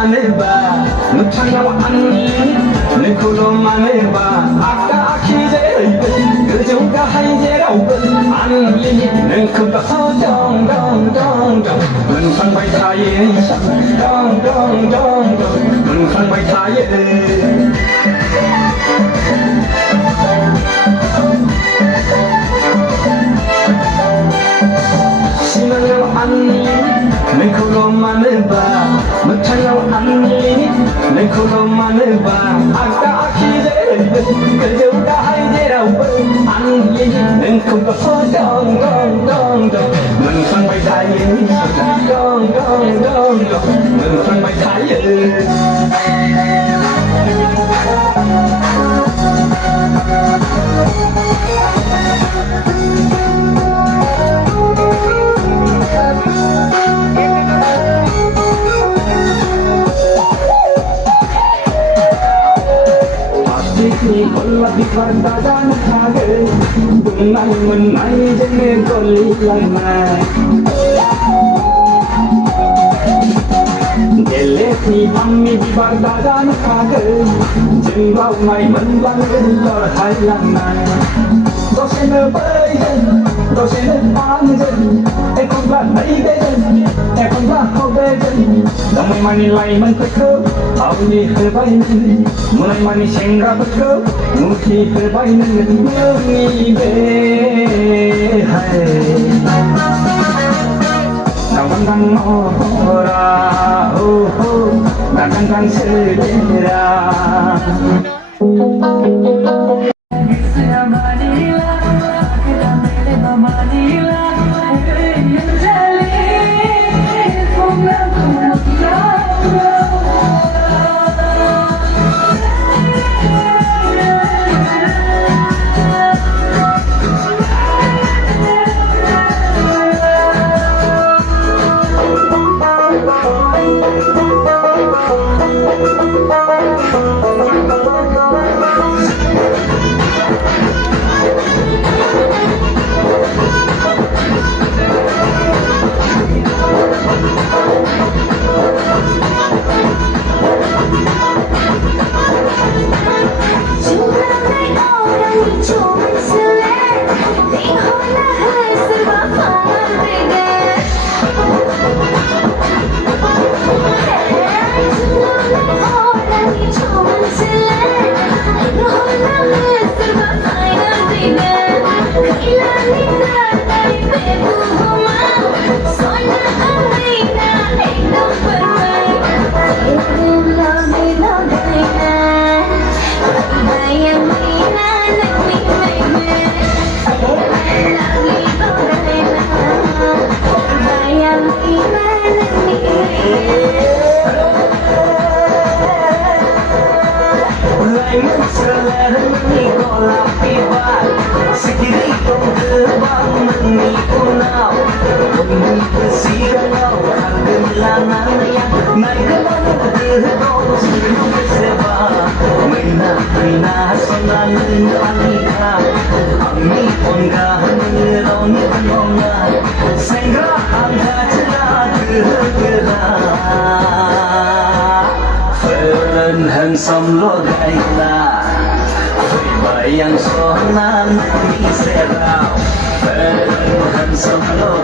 Maneba, Nutanga Nicola Maneba, Aka Akize, Gajoga Haidera, Anli, Ninkuba, Dong, when from my tire, Dong, when from my tire. Nicola Maneba, Matalo Anli, Nicola Maneba, Aka Akize, Gajoga Haidera, Anli, Ninkuba, Dong, when from my tire, Dong, when from my tire. มีคนละที่ผ่านตาด้านข้างเลยตรงนั้นมันไหนจะเงินก็ลีกลังมาเดลที่ทำมีที่ผ่านตาด้านข้างเลยจึงเราไม่มันบังเอิญต่อให้ลังมาเราเสนอไปเราเสนอฟังไอ้คนละไหนได้ไอ้คนละเขาได้เราไม่มาในไล่มันก็คือเอาดีเธอไปนั่นmulai mani sengra betul muti terbaik mengi hai kawan dan ora dan selera Som lo gaila, foi bayang sonan mi serau, som lo